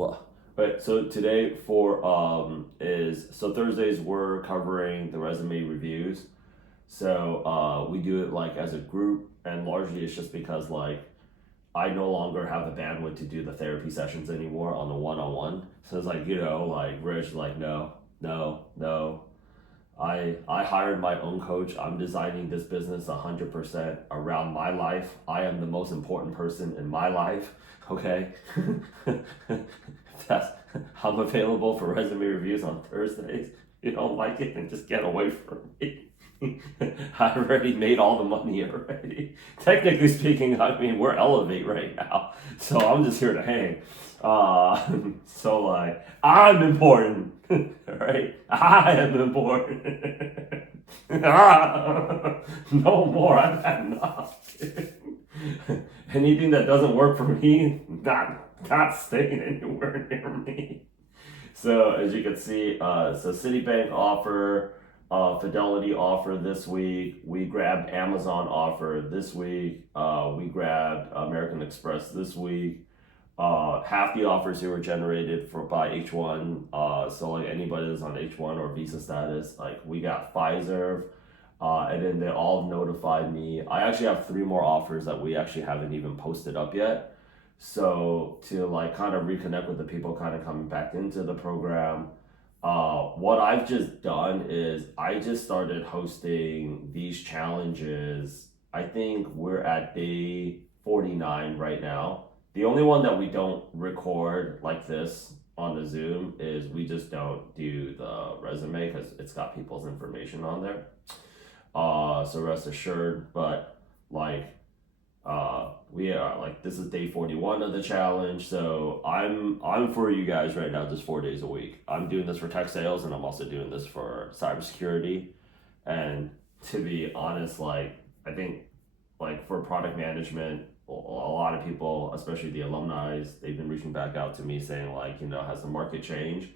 Well, right. So today for Thursdays we're covering the resume reviews. So we do it like as a group, and largely it's just because like I no longer have the bandwidth to do the therapy sessions anymore on the one-on-one. So it's like like Rich like no. I hired my own coach. I'm designing this business 100% around my life. I am the most important person in my life. Okay, that's I'm available for resume reviews on Thursdays. If you don't like it, then just get away from me. I already made all the money already. Technically speaking, I mean we're Elevate right now, so I'm just here to hang. So like I'm important, right? I am important. No more. I've had enough. Anything that doesn't work for me, not staying anywhere near me. So as you can see, so Citibank offer, Fidelity offer this week. We grabbed Amazon offer this week. We grabbed American Express this week. Half the offers here were generated by H1. So like anybody that's on H1 or visa status, like we got Pfizer, and then they all notified me. I actually have 3 more offers that we actually haven't even posted up yet. So to like kind of reconnect with the people kind of coming back into the program, what I've just done is I just started hosting these challenges. I think we're at day 49 right now. The only one that we don't record like this on the Zoom is we just don't do the resume because it's got people's information on there. So rest assured, but like we are like this is day 41 of the challenge, so I'm for you guys right now just 4 days a week. I'm doing this for tech sales and I'm also doing this for cybersecurity. And to be honest, like I think like for product management, a lot of people, especially the alumni, they've been reaching back out to me saying like, has the market changed?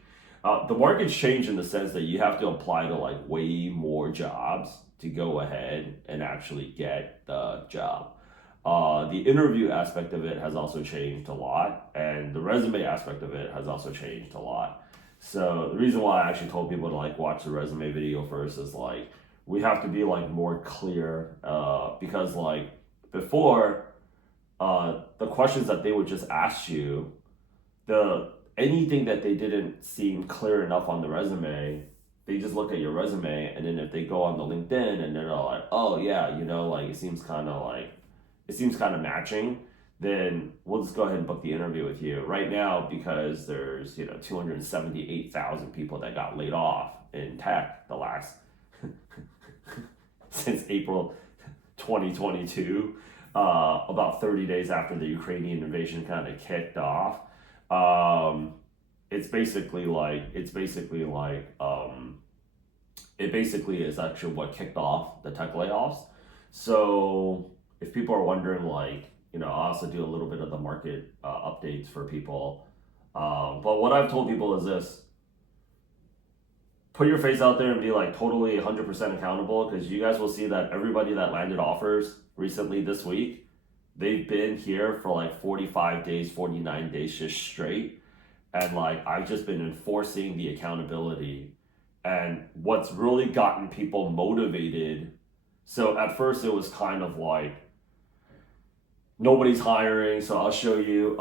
The market's changed in the sense that you have to apply to like way more jobs to go ahead and actually get the job. The interview aspect of it has also changed a lot, and the resume aspect of it has also changed a lot. So the reason why I actually told people to like watch the resume video first is like we have to be like more clear, because like before, the questions that they would just ask you, the anything that they didn't seem clear enough on the resume, they just look at your resume, and then if they go on the LinkedIn and they're like, oh yeah, like it seems kind of matching, then we'll just go ahead and book the interview with you right now because there's 278,000 people that got laid off in tech the last since April 2022, about 30 days after the Ukrainian invasion kind of kicked off. It basically is actually what kicked off the tech layoffs. So if people are wondering, like, I also do a little bit of the market updates for people. But what I've told people is this: put your face out there and be like totally 100% accountable, because you guys will see that everybody that landed offers recently this week, they've been here for like 45 days, 49 days just straight. And like I've just been enforcing the accountability. And what's really gotten people motivated, so at first it was kind of like nobody's hiring, so I'll show you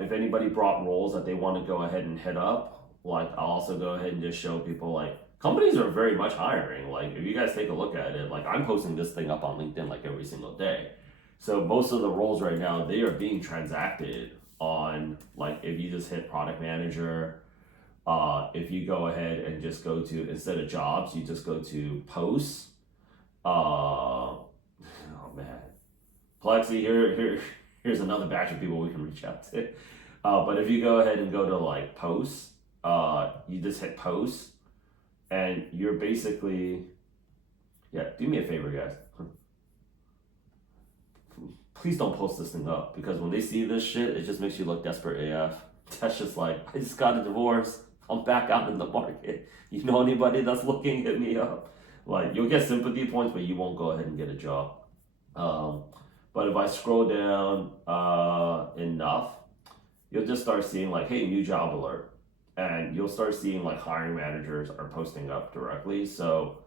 if anybody brought roles that they want to go ahead and hit up, like I'll also go ahead and just show people like companies are very much hiring. Like if you guys take a look at it, like I'm posting this thing up on LinkedIn like every single day. So most of the roles right now, they are being transacted on, like if you just hit product manager, if you go ahead and just go to, instead of jobs, you just go to posts. Oh man, Plexi, here's another batch of people we can reach out to. But if you go ahead and go to like posts, you just hit posts, and you're basically, do me a favor, guys. Please don't post this thing up, because when they see this shit, it just makes you look desperate AF. That's just like, I just got a divorce. I'm back out in the market. You know anybody that's looking, hit me up. Like, you'll get sympathy points, but you won't go ahead and get a job. But if I scroll down enough, you'll just start seeing like, hey, new job alert. And you'll start seeing like hiring managers are posting up directly. So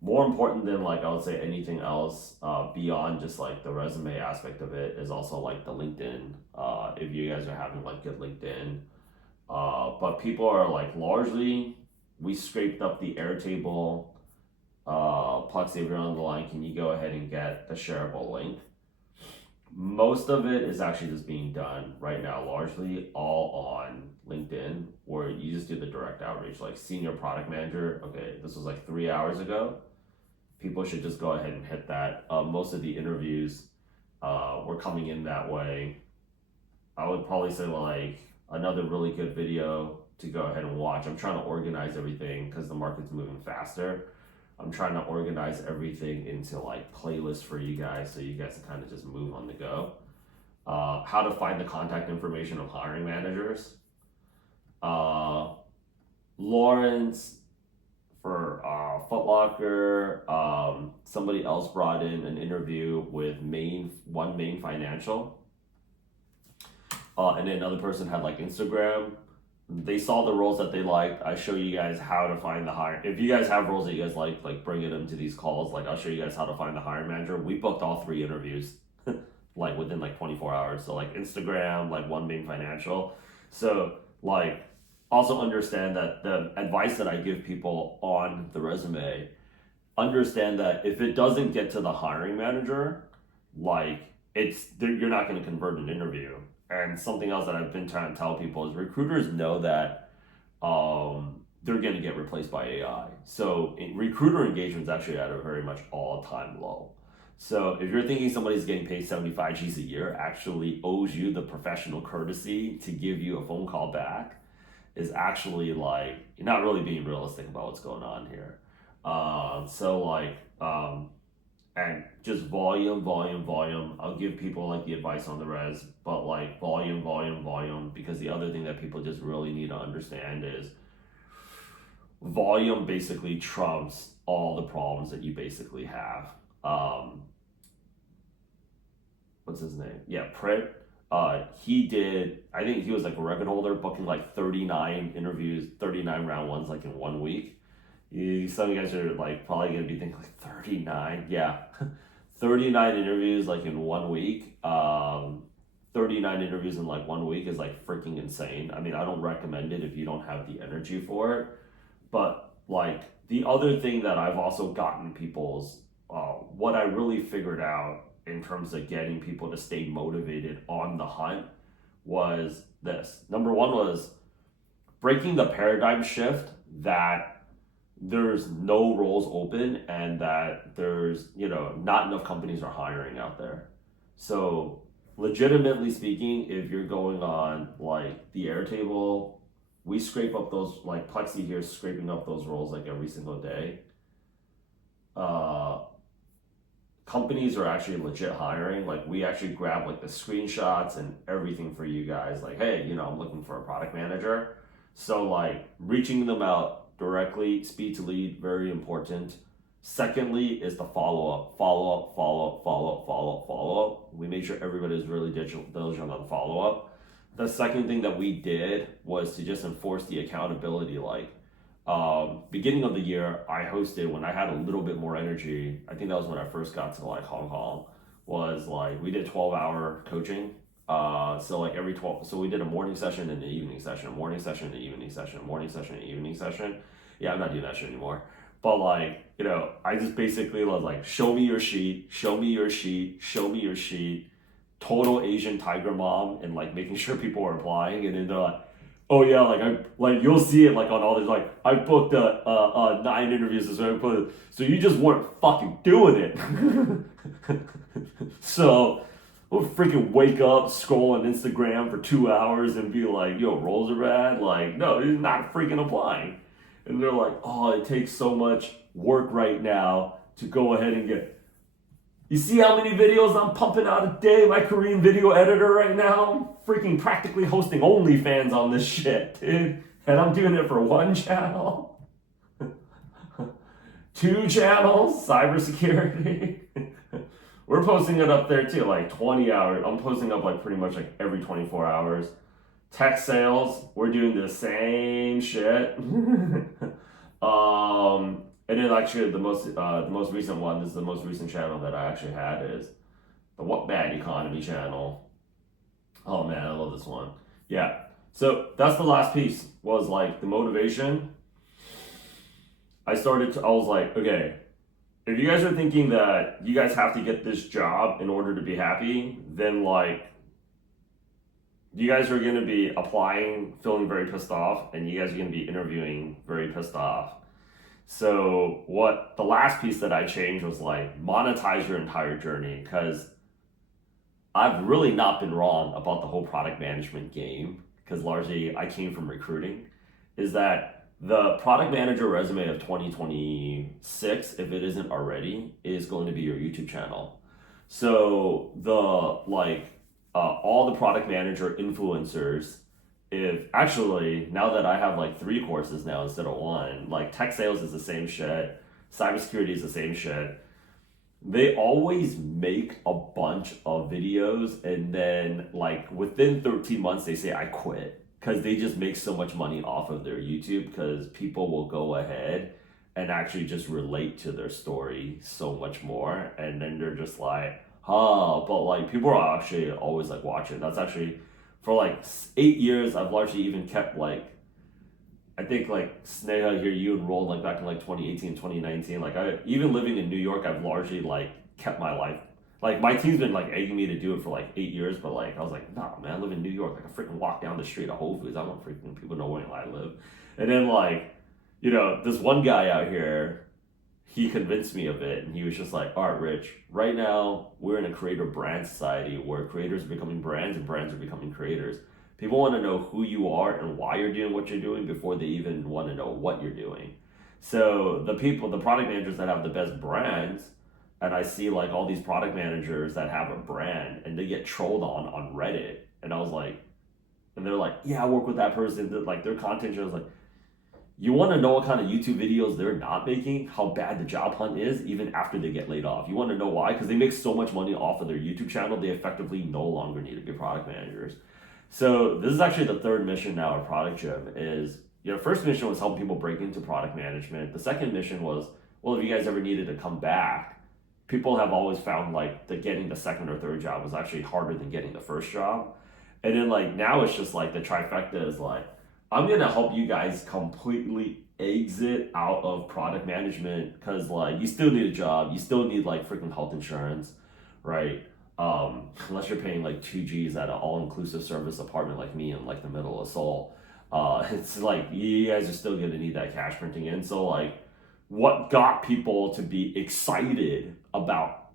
more important than like I would say anything else beyond just like the resume aspect of it is also like the LinkedIn. If you guys are having like good LinkedIn, but people are like largely we scraped up the Airtable. Plex, if you're on the line, can you go ahead and get the shareable link? Most of it is actually just being done right now, largely all on LinkedIn, where you just do the direct outreach, like senior product manager. Okay, this was like 3 hours ago. People should just go ahead and hit that. Most of the interviews were coming in that way. I would probably say like another really good video to go ahead and watch. I'm trying to organize everything because the market's moving faster. I'm trying to organize everything into like playlists for you guys so you guys can kind of just move on the go. How to find the contact information of hiring managers. Lawrence for Foot Locker. Somebody else brought in an interview with Main Financial. And then another person had like Instagram. They saw the roles that they liked. I show you guys how to find the hire. If you guys have roles that you guys like bringing them to these calls. Like I'll show you guys how to find the hiring manager. We booked all 3 interviews, like within like 24 hours. So like Instagram, like One Main Financial. So like also understand that the advice that I give people on the resume, understand that if it doesn't get to the hiring manager, like you're not going to convert an interview. And something else that I've been trying to tell people is recruiters know that they're going to get replaced by AI. So recruiter engagement is actually at a very much all-time low. So if you're thinking somebody's getting paid 75 G's a year actually owes you the professional courtesy to give you a phone call back, is actually like you're not really being realistic about what's going on here. And just volume. I'll give people like the advice on the res, but like volume, because the other thing that people just really need to understand is volume basically trumps all the problems that you basically have. What's his name? Yeah, Pritt. He did, I think he was like a record holder, booking like 39 interviews, 39 round ones like in 1 week. Some of you guys are like probably gonna be thinking like 39, yeah. 39 interviews like in 1 week. 39 interviews in like 1 week is like freaking insane. I mean, I don't recommend it if you don't have the energy for it. But like the other thing that I've also gotten people's, what I really figured out in terms of getting people to stay motivated on the hunt was this. Number one was breaking the paradigm shift that there's no roles open and that there's, not enough companies are hiring out there. So legitimately speaking, if you're going on like the Airtable, we scrape up those, like Plexi here is scraping up those roles like every single day. Companies are actually legit hiring. Like we actually grab like the screenshots and everything for you guys. Like, hey, I'm looking for a product manager. So like reaching them out directly, speed to lead, very important. Secondly is the follow up. We made sure everybody is really diligent on follow up. The second thing that we did was to just enforce the accountability. Like beginning of the year, I hosted when I had a little bit more energy. I think that was when I first got to like Hong Kong. Was like we did 12-hour coaching. So like every 12, so we did a morning session and an evening session, a morning session and an evening session, a morning session and an evening session. Yeah, I'm not doing that shit anymore. But like, I just basically was like, show me your sheet, total Asian tiger mom, and like making sure people are applying. And then they're like, oh yeah, like you'll see it like on all this, like I booked 9 interviews this week, so you just weren't fucking doing it. So we'll freaking wake up, scroll on Instagram for 2 hours and be like, yo, roles are bad. Like, no, he's not freaking applying. And they're like, oh, it takes so much work right now to go ahead and get. You see how many videos I'm pumping out a day? My Korean video editor right now, I'm freaking practically hosting OnlyFans on this shit, dude. And I'm doing it for 1 channel, 2 channels, cybersecurity. We're posting it up there too, like 20 hours. I'm posting up like pretty much like every 24 hours. Tech sales, we're doing the same shit. And then actually the most recent one, this is the most recent channel that I actually had, is the What Bad Economy channel. Oh man, I love this one. Yeah. So that's the last piece, was like the motivation. I was like, okay, if you guys are thinking that you guys have to get this job in order to be happy, then like you guys are going to be applying feeling very pissed off, and you guys are going to be interviewing very pissed off. So what the last piece that I changed was like monetize your entire journey, because I've really not been wrong about the whole product management game, because largely I came from recruiting, is that the product manager resume of 2026, if it isn't already, is going to be your YouTube channel. So all the product manager influencers, if actually now that I have like 3 courses now instead of 1, like tech sales is the same shit, cybersecurity is the same shit. They always make a bunch of videos, and then like within 13 months they say I quit, because they just make so much money off of their YouTube, because people will go ahead and actually just relate to their story so much more, and then they're just like, but like people are actually always like watching. That's actually for like 8 years I've largely even kept like, I think like Sneha here, you enrolled like back in like 2018, 2019. Like I, even living in New York, I've largely like kept my life. Like my team's been like egging me to do it for like 8 years, but like I was like, nah, man, I live in New York. Like I freaking walk down the street of Whole Foods. I don't freaking people know where I live. And then like, this one guy out here, he convinced me of it, and he was just like, all right, Rich, right now we're in a creator brand society where creators are becoming brands and brands are becoming creators. People want to know who you are and why you're doing what you're doing before they even want to know what you're doing. So the product managers that have the best brands, and I see like all these product managers that have a brand and they get trolled on Reddit, and I was like, and they're like, yeah, I work with that person. Like their content shows like, you want to know what kind of YouTube videos they're not making, how bad the job hunt is, even after they get laid off. You want to know why? Because they make so much money off of their YouTube channel, they effectively no longer need to be product managers. So this is actually the third mission now at Product Gym. Is first mission was helping people break into product management. The second mission was, well, if you guys ever needed to come back, people have always found like that getting the second or third job was actually harder than getting the first job. And then like now it's just like the trifecta is like, I'm gonna help you guys completely exit out of product management, because like you still need a job, you still need like freaking health insurance, right? Unless you're paying like 2 Gs at an all-inclusive service apartment like me in like the middle of Seoul, it's like you guys are still gonna need that cash printing in. So like, what got people to be excited about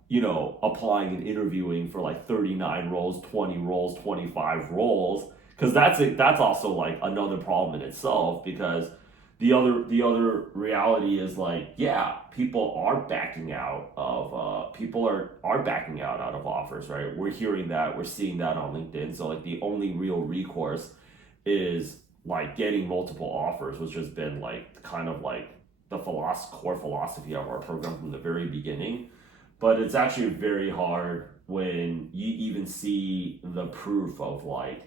applying and interviewing for like 39 roles, 20 roles, 25 roles? Because that's also like another problem in itself, because the other reality is like, yeah, people are backing out of out of offers, right? We're hearing that, we're seeing that on LinkedIn. So like the only real recourse is like getting multiple offers, which has been like kind of like the core philosophy of our program from the very beginning. But it's actually very hard when you even see the proof of like,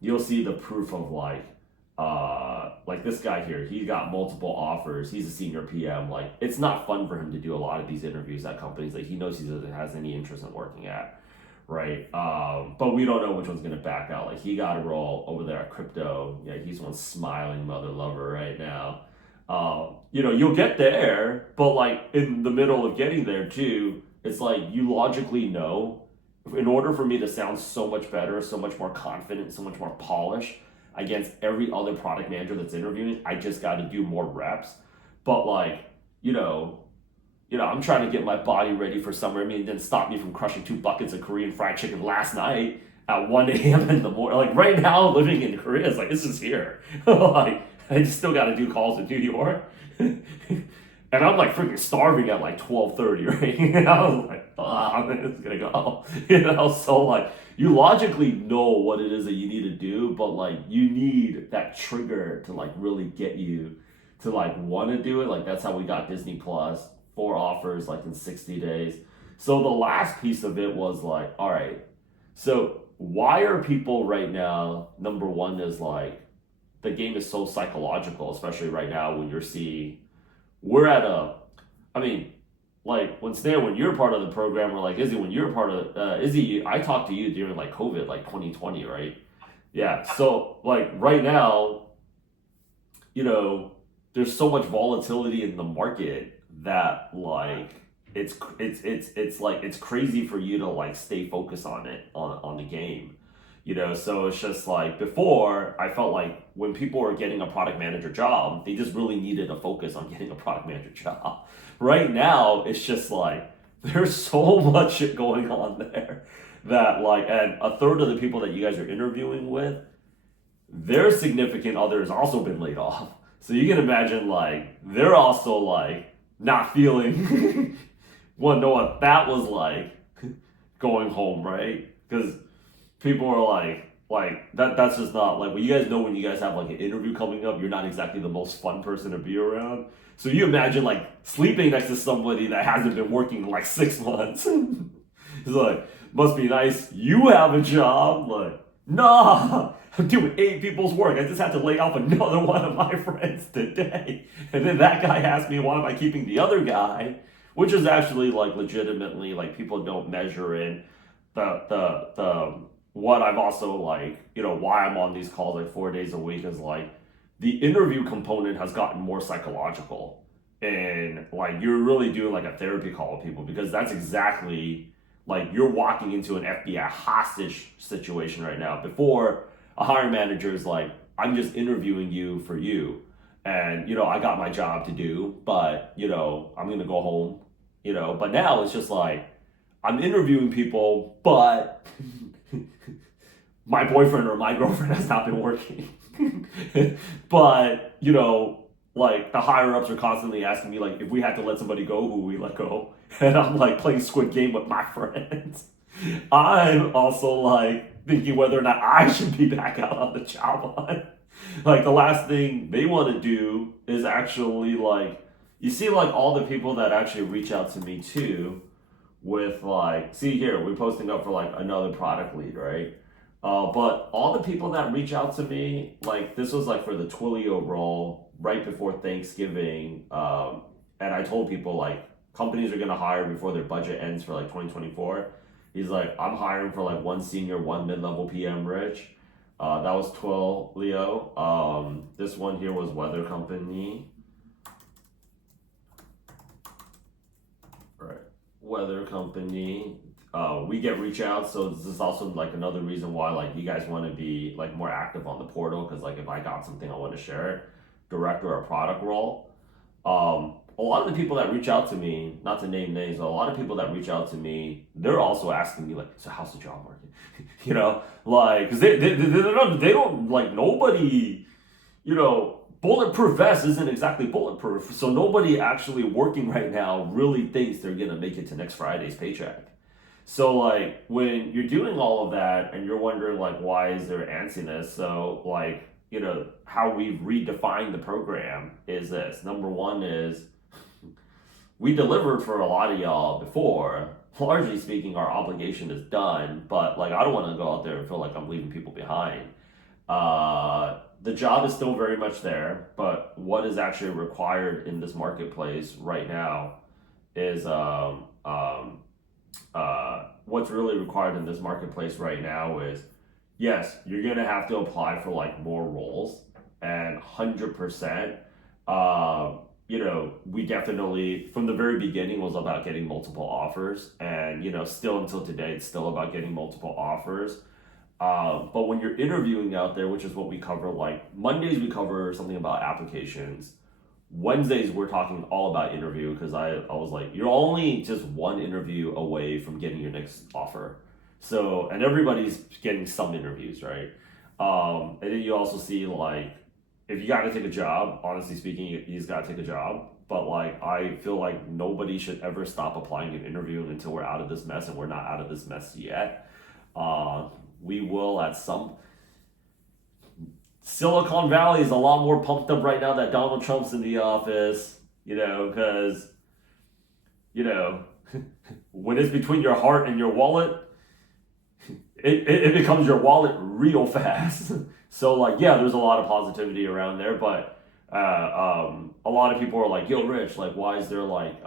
you'll see the proof of like this guy here, he got multiple offers, he's a senior PM. Like it's not fun for him to do a lot of these interviews at companies that he knows he doesn't has any interest in working at, right? But we don't know which one's going to back out. Like he got a role over there at crypto. Yeah, he's one smiling mother lover right now. You'll get there, but like in the middle of getting there too, it's like you logically know, in order for me to sound so much better, so much more confident, so much more polished against every other product manager that's interviewing, I just got to do more reps. But like, I'm trying to get my body ready for summer. I mean, it didn't stop me from crushing 2 buckets of Korean fried chicken last night at 1 a.m. in the morning. Like right now, living in Korea, it's like, this is here. Like, I just still got to do calls in New York. And I'm like freaking starving at like 12:30, right? I was like, I'm just gonna go. So like, you logically know what it is that you need to do, but like you need that trigger to like really get you to like want to do it. Like that's how we got Disney Plus, 4 offers like in 60 days. So the last piece of it was like, all right, so why are people right now, number one is like, the game is so psychological, especially right now when you're seeing, we're at a, I mean, like when Stan, when you're part of the program, or like Izzy, when you're part of, Izzy, I talked to you during like COVID, like 2020, right? Yeah. So like right now, there's so much volatility in the market that like it's like it's crazy for you to like stay focused on it on the game. So it's just like before I felt like when people were getting a product manager job, they just really needed to focus on getting a product manager job. Right now it's just like there's so much shit going on there that like, and a third of the people that you guys are interviewing with, their significant other has also been laid off. So you can imagine like they're also like not feeling want to know what that was like going home, right? Because people are like that's just not like, well, you guys know when you guys have like an interview coming up, you're not exactly the most fun person to be around. So you imagine like sleeping next to somebody that hasn't been working in like 6 months. It's like, must be nice. You have a job. Like, nah, I'm doing 8 people's work. I just had to lay off another one of my friends today. And then that guy asked me, why am I keeping the other guy? Which is actually like legitimately like people don't measure in the what I've also like, why I'm on these calls like 4 days a week is like the interview component has gotten more psychological. And like you're really doing like a therapy call with people, because that's exactly like you're walking into an FBI hostage situation right now. Before, a hiring manager is like, I'm just interviewing you for you. And, I got my job to do, but, I'm going to go home, But now it's just like, I'm interviewing people, but my boyfriend or my girlfriend has not been working. But, like the higher ups are constantly asking me like if we had to let somebody go, who we let go. And I'm like playing Squid Game with my friends. I'm also like thinking whether or not I should be back out on the job hunt. Like the last thing they want to do is actually like, you see like all the people that actually reach out to me too with like, see here, we're posting up for like another product lead, right? But all the people that reach out to me, like this was like for the Twilio role right before Thanksgiving. And I told people like companies are gonna hire before their budget ends for like 2024. He's like, I'm hiring for like one senior, one mid-level PM, Rich. That was Twilio. This one here was Weather Company. Right. Weather Company. We get reach out, so this is also like another reason why like you guys want to be like more active on the portal, because like if I got something I want to share it, direct or a product role. A lot of the people that reach out to me, not to name names, but a lot of people that reach out to me, they're also asking me like, so how's the job market? Like because they don't like nobody, bulletproof vest isn't exactly bulletproof, so nobody actually working right now really thinks they're gonna make it to next Friday's paycheck. So like when you're doing all of that and you're wondering like why is there antsiness, so like how we've redefined the program is this. Number one is we delivered for a lot of y'all before. Largely speaking, our obligation is done, but like I don't want to go out there and feel like I'm leaving people behind. The job is still very much there, but what is actually required in this marketplace right now is what's really required in this marketplace right now is, yes, you're gonna have to apply for like more roles, and 100%. We definitely from the very beginning was about getting multiple offers, and still until today, it's still about getting multiple offers. But when you're interviewing out there, which is what we cover, like Mondays we cover something about applications. Wednesdays we're talking all about interview, because I was like, you're only just one interview away from getting your next offer. So, and everybody's getting some interviews, right? And then you also see like, if you got to take a job, honestly speaking, you just got to take a job. But like, I feel like nobody should ever stop applying and interviewing until we're out of this mess, and we're not out of this mess yet. We will at some. Silicon Valley is a lot more pumped up right now that Donald Trump's in the office, because, when it's between your heart and your wallet, it becomes your wallet real fast. So like, yeah, there's a lot of positivity around there, but a lot of people are like, yo, Rich, like, why is there like,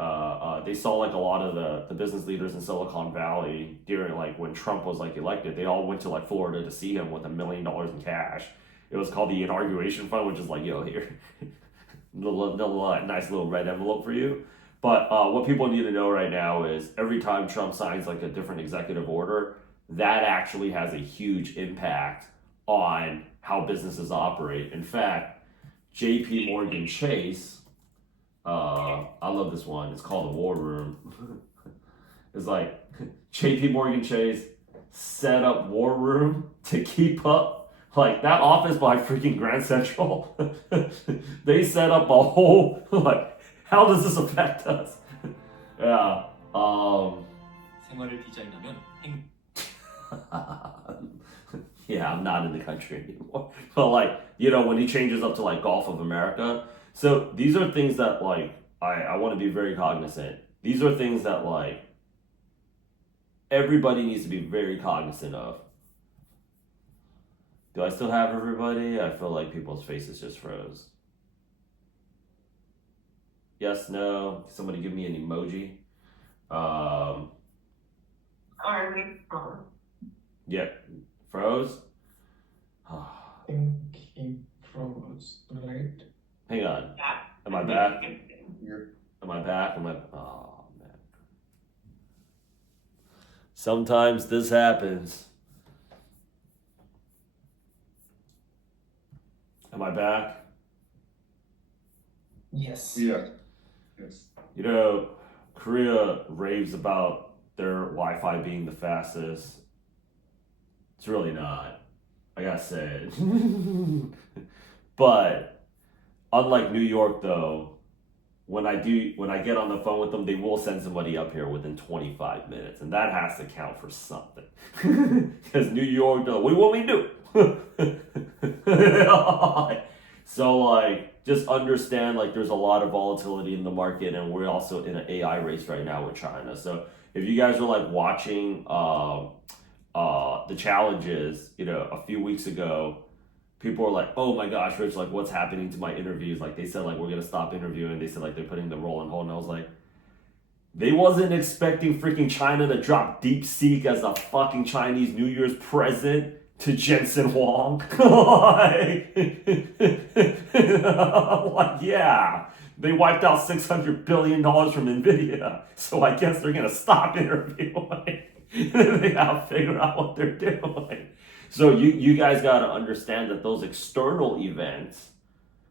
they saw like a lot of the business leaders in Silicon Valley during like when Trump was like elected, they all went to like Florida to see him with $1 million in cash. It was called the inauguration fund, which is like, yo, here, the nice little red envelope for you. But what people need to know right now is every time Trump signs like a different executive order, that actually has a huge impact on how businesses operate. In fact, JP Morgan Chase, I love this one. It's called the War Room. It's like JP Morgan Chase set up War Room to keep up. Like that office by freaking Grand Central, they set up a whole like. How does this affect us? Yeah. 생활을 디자인하면 Yeah, I'm not in the country anymore. But like, you know, when he changes up to like Gulf of America. So these are things that like I want to be very cognizant. These are things that like everybody needs to be very cognizant of. Do I still have everybody? I feel like people's faces just froze. Yes, no. Somebody give me an emoji. Yeah, froze. think he froze, right? Hang on. Am I back? Am I back? Oh man. Sometimes this happens. Am I back? Yes. Yeah. Yes. You know, Korea raves about their Wi-Fi being the fastest. It's really not. I gotta say it. But unlike New York, though, when I get on the phone with them, they will send somebody up here within 25 minutes, and that has to count for something. Because New York, though, what do you want me to do? So like, just understand like there's a lot of volatility in the market, and we're also in an AI race right now with China. So if you guys are like watching the challenges, you know, a few weeks ago, people were like, oh my gosh, Rich, like what's happening to my interviews? Like they said like we're gonna stop interviewing. They said like they're putting the role on hold, and I was like, they wasn't expecting freaking China to drop DeepSeek as a fucking Chinese New Year's present to Jensen Huang. like, like, yeah, they wiped out $600 billion from NVIDIA, so I guess they're gonna stop interviewing. They gotta figure out what they're doing. So you guys gotta understand that those external events,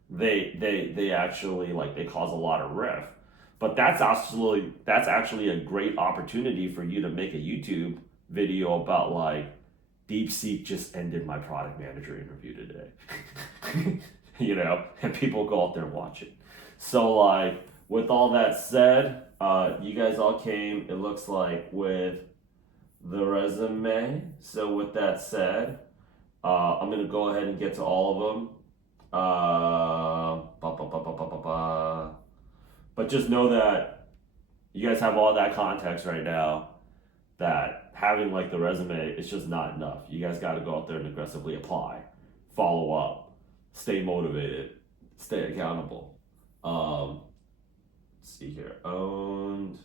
they actually like they cause a lot of rift. But that's actually a great opportunity for you to make a YouTube video about like DeepSeek just ended my product manager interview today. You know, and people go out there and watch it. So like with all that said, you guys all came, it looks like, with the resume. So with that said, I'm gonna go ahead and get to all of them. But just know that you guys have all that context right now, that having like the resume is just not enough. You guys got to go out there and aggressively apply, follow up, stay motivated, stay accountable. Let's see here, owned.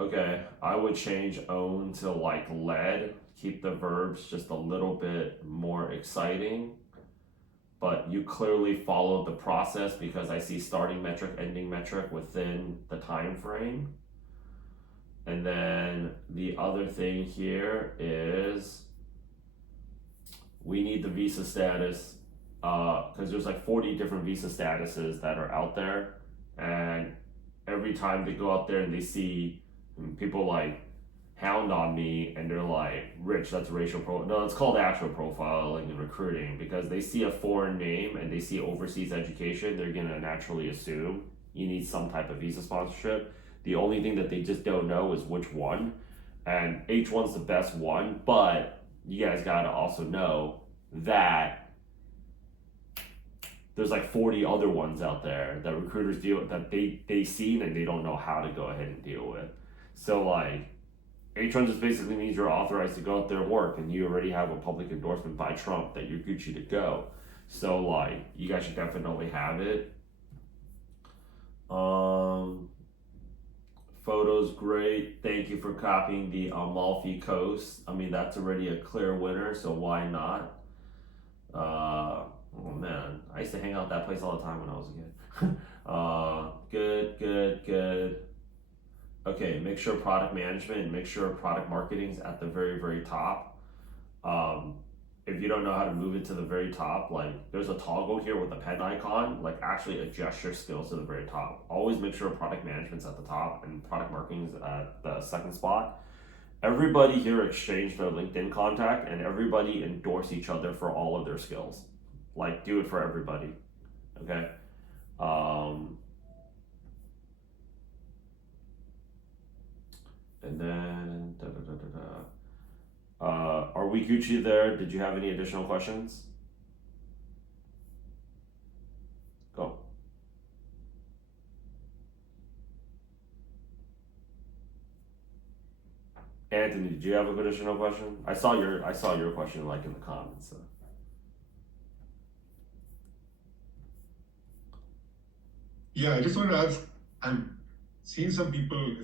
Okay, I would change own to like led, keep the verbs just a little bit more exciting. But you clearly followed the process because I see starting metric, ending metric within the time frame. And then the other thing here is we need the visa status, because there's like 40 different visa statuses that are out there. And every time they go out there and they see people like hound on me and they're like, Rich, that's racial no, it's called actual profiling and recruiting, because they see a foreign name and they see overseas education, they're gonna naturally assume you need some type of visa sponsorship. The only thing that they just don't know is which one, and H1's the best one, but you guys gotta also know that there's like 40 other ones out there that recruiters deal with, that they seen and they don't know how to go ahead and deal with. So like, H1 just basically means you're authorized to go out there and work, and you already have a public endorsement by Trump that you're Gucci to go. So like, you guys should definitely have it. Photos great. Thank you for copying the Amalfi Coast. I mean, that's already a clear winner, so why not? Oh man, I used to hang out that place all the time when I was a kid. Good. Okay, make sure product management and make sure product marketing's at the very, very top. If you don't know how to move it to the very top, like there's a toggle here with a pen icon, like actually adjust your skills to the very top. Always make sure product management's at the top and product marketing's at the second spot. Everybody here exchanged their LinkedIn contact and everybody endorsed each other for all of their skills. Like do it for everybody. Okay. And then are we Gucci there? Did you have any additional questions? Go. Anthony, did you have an additional question? I saw your question like in the comments. So. Yeah, I just want to ask. I'm seeing some people,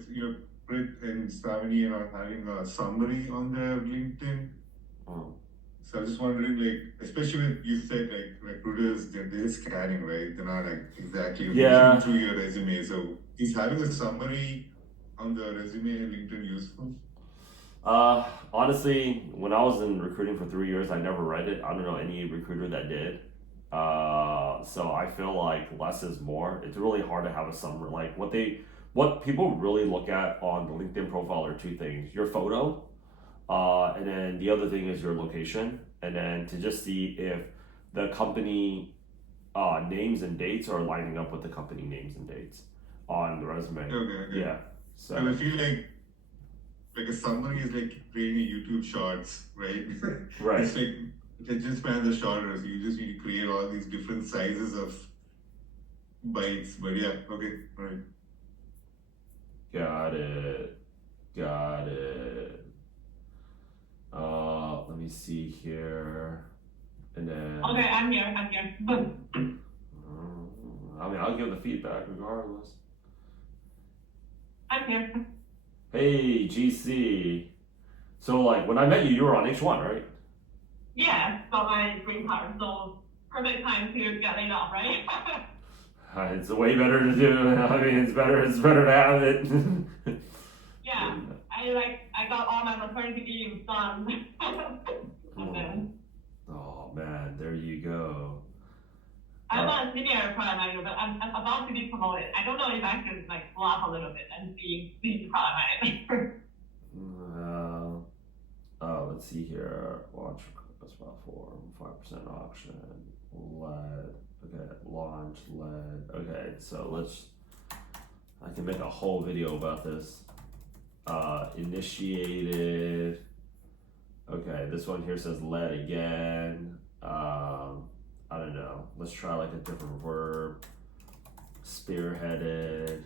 Brit and Stavani are having a summary on their LinkedIn. Oh. So I was just wondering, like, especially when you said like recruiters, they're scanning, right? They're not like exactly looking through your resume. So is having a summary on the resume and LinkedIn useful? Honestly, when I was in recruiting for 3 years, I never read it. I don't know any recruiter that did. So I feel like less is more. It's really hard to have a summary. Like what people really look at on the LinkedIn profile are two things: your photo, and then the other thing is your location, and then to just see if the company names and dates are lining up with the company names and dates on the resume. Okay. Yeah. So I feel like a summary is like creating YouTube shorts, right? right. It's like attention span is shorter, so you just need to create all these different sizes of bites. But yeah, okay, all right. Got it. Let me see here. And then. Okay, I'm here. I mean, I'll give the feedback regardless. I'm here. Hey, GC. So, like, when I met you, you were on H1, right? Yeah, got my green card, so perfect time to get laid off, right? It's way better to do. I mean, it's better to have it. Yeah, I got all my maternity leave done. And then Oh man, there you go. I'm not a senior product manager, but I'm about to be promoted. I don't know if I can like flop a little bit and be the product manager. Let's see here. Launch request platform, 5% auction, lead. Okay, launch lead. Okay, so I can make a whole video about this. Initiated. Okay, this one here says lead again. I don't know. Let's try like a different verb. Spearheaded.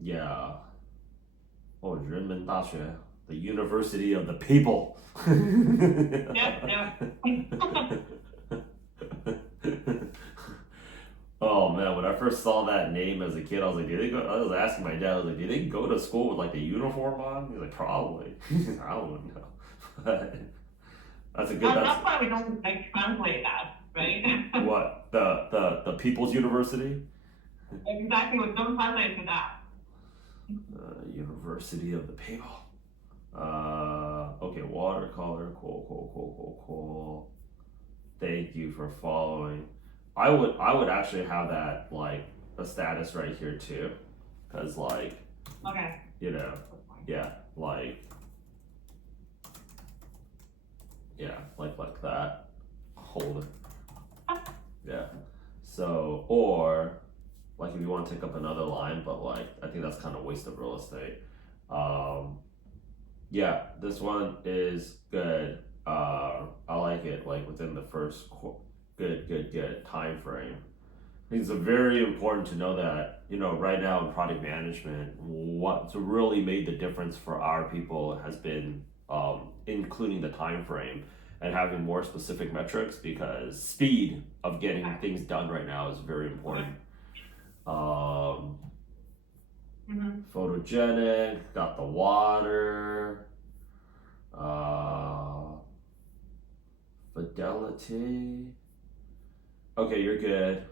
Yeah. Oh, 人民大学, the University of the People. Yeah. Oh man, when I first saw that name as a kid, I was like, I was asking my dad, I was like, did they go to school with like the uniform on? He's like, probably. I don't know. But that's a good. That's why we don't like translate that, right? What the People's University? Exactly, we don't translate to that. University of the People. Okay, watercolor. Cool. Thank you for following. I would actually have that like a status right here too, cause like, Okay. Yeah, like that. Hold it. Yeah. So or like if you want to take up another line, but like I think that's kind of waste of real estate. Yeah, this one is good. I like it. Like within the first good time frame. It's very important to know that, right now in product management, what's really made the difference for our people has been including the time frame and having more specific metrics, because speed of getting things done right now is very important. Photogenic, got the water, fidelity. Okay, you're good.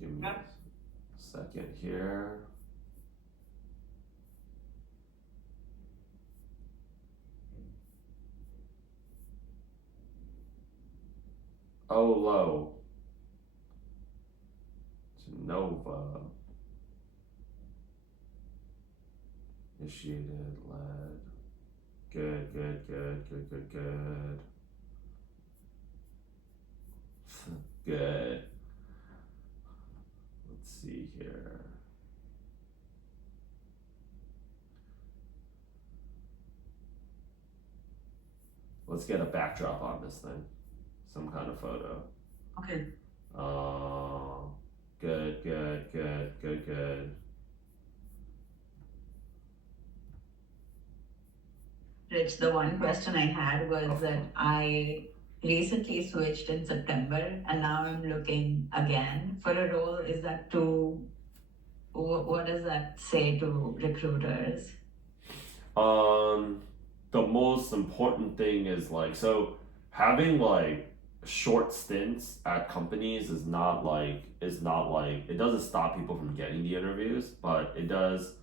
Give me a second here. Oh, low. Nova. Initiated, led. Good, good, good, good, good, good. Good. Let's see here. Let's get a backdrop on this thing. Some kind of photo. Okay. Good, good, good, good, good. Rich, the one question I had was that I recently switched in September and now I'm looking again for a role. Is that what does that say to recruiters? The most important thing is so having short stints at companies is not like it doesn't stop people from getting the interviews, but it does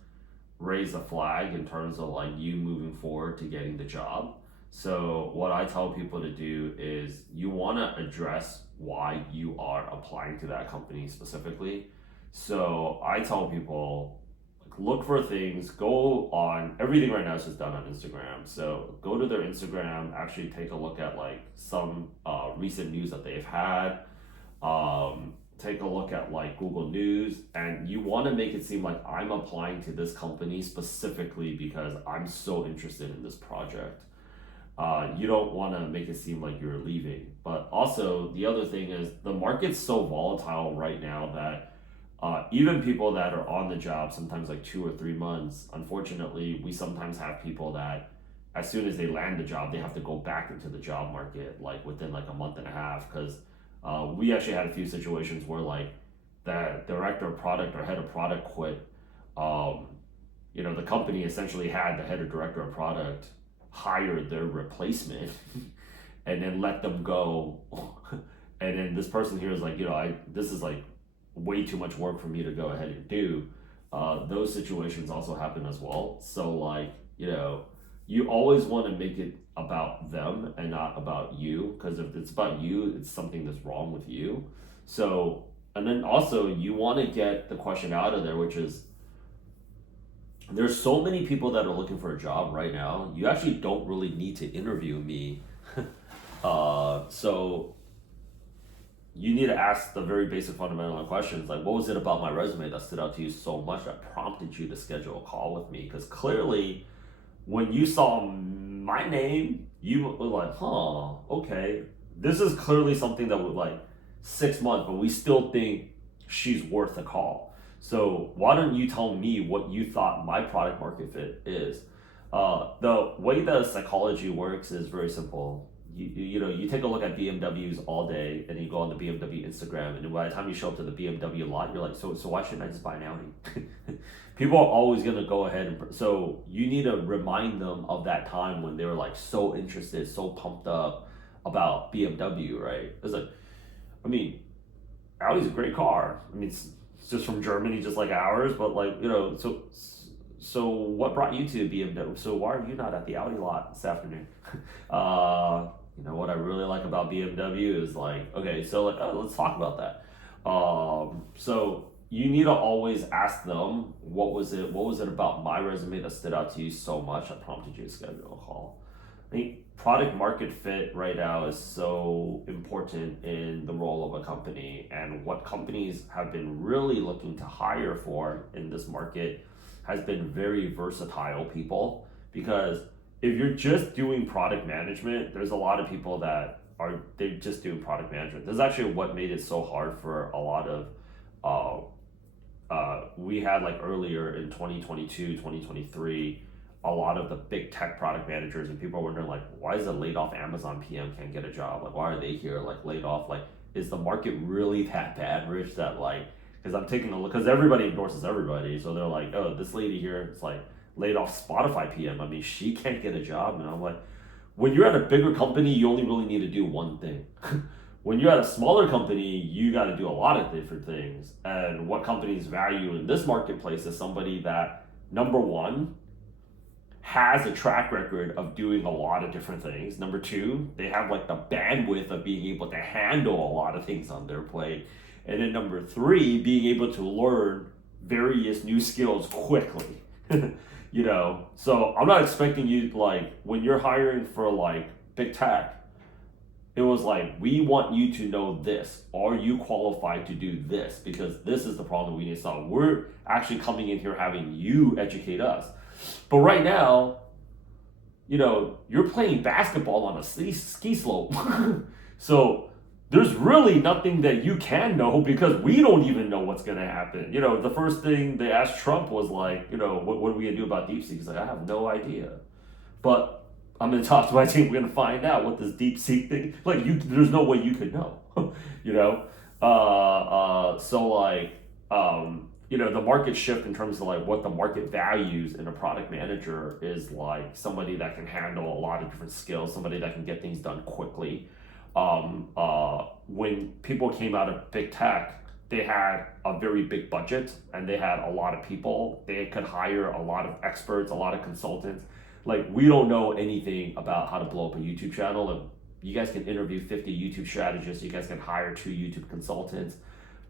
raise a flag in terms of you moving forward to getting the job. So what I tell people to do is you want to address why you are applying to that company specifically. So I tell people, look for things, go on, everything right now is just done on Instagram. So go to their Instagram, actually take a look at some recent news that they've had. Take a look at Google News, and you want to make it seem like I'm applying to this company specifically because I'm so interested in this project. You don't want to make it seem like you're leaving. But also, the other thing is the market's so volatile right now that even people that are on the job, sometimes 2 or 3 months, unfortunately, we sometimes have people that as soon as they land the job, they have to go back into the job market within a month and a half, because we actually had a few situations where the director of product or head of product quit. The company essentially had the head of director of product hire their replacement and then let them go. And then this person here is this is way too much work for me to go ahead and do. Those situations also happen as well. So you always want to make it about them and not about you, because if it's about you, it's something that's wrong with you. So, and then also you want to get the question out of there, which is, there's so many people that are looking for a job right now. You actually don't really need to interview me. So you need to ask the very basic fundamental questions, what was it about my resume that stood out to you so much that prompted you to schedule a call with me? Because clearly, when you saw my name, you were like, okay, this is clearly something that would 6 months, but we still think she's worth a call. So why don't you tell me what you thought my product market fit is? The way the psychology works is very simple. You take a look at BMWs all day, and you go on the BMW Instagram, and by the time you show up to the BMW lot, you're like, so why shouldn't I just buy an Audi? People are always gonna go ahead and so you need to remind them of that time when they were so interested, so pumped up about BMW, right? It's Audi's a great car. It's just from Germany, just like ours, but so what brought you to BMW? So why are you not at the Audi lot this afternoon? What I really like about BMW is okay, so let's talk about that. So you need to always ask them, what was it about my resume that stood out to you so much that prompted you to schedule a call? I think product market fit right now is so important in the role of a company, and what companies have been really looking to hire for in this market has been very versatile people. Because if you're just doing product management, there's a lot of people that they just doing product management. This is actually what made it so hard for a lot of we had like earlier in 2022, 2023, a lot of the big tech product managers, and people are wondering like, why is a laid off Amazon PM can't get a job? Like, why are they here like laid off? Like, is the market really that bad, Rich? That like, because I'm taking a look, because everybody endorses everybody, so they're like, oh, this lady here is like laid off Spotify PM. I mean, she can't get a job, and I'm like, when you're at a bigger company, you only really need to do one thing. When you're at a smaller company, you got to do a lot of different things. And what companies value in this marketplace is somebody that, number one, has a track record of doing a lot of different things. Number two, they have like the bandwidth of being able to handle a lot of things on their plate. And then number three, being able to learn various new skills quickly. You know, so I'm not expecting you, like, when you're hiring for like big tech, it was like, we want you to know this. Are you qualified to do this? Because this is the problem we need to solve. We're actually coming in here having you educate us. But right now, you know, you're playing basketball on a ski slope. So there's really nothing that you can know, because we don't even know what's going to happen. You know, the first thing they asked Trump was like, you know, what are we going to do about DeepSeek? He's like, I have no idea. But I'm going to talk to my team. We're going to find out what this DeepSeek thing, like, there's no way you could know, you know? So like, you know, the market shift in terms of like what the market values in a product manager is like somebody that can handle a lot of different skills, somebody that can get things done quickly. When people came out of big tech, they had a very big budget and they had a lot of people. They could hire a lot of experts, a lot of consultants. Like, we don't know anything about how to blow up a YouTube channel. And you guys can interview 50 YouTube strategists. You guys can hire 2 YouTube consultants.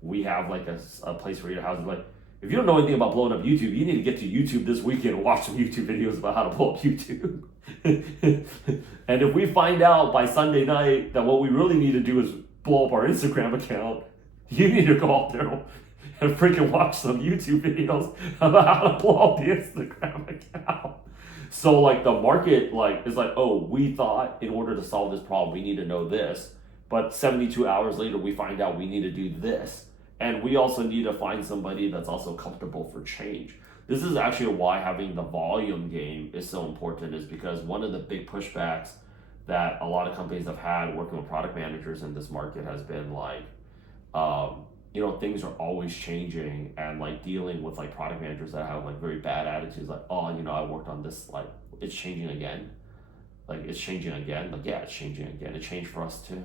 We have like a place for you to house. Like, if you don't know anything about blowing up YouTube, you need to get to YouTube this weekend and watch some YouTube videos about how to blow up YouTube. And if we find out by Sunday night that what we really need to do is blow up our Instagram account, you need to go out there and freaking watch some YouTube videos about how to blow up the Instagram account. So like the market like is like, oh, we thought in order to solve this problem, we need to know this. But 72 hours later, we find out we need to do this. And we also need to find somebody that's also comfortable for change. This is actually why having the volume game is so important, is because one of the big pushbacks that a lot of companies have had working with product managers in this market has been like, you know, things are always changing, and like dealing with like product managers that have like very bad attitudes, like, oh, you know, I worked on this, like, it's changing again. Like, it's changing again. Like, yeah, it's changing again. It changed for us too.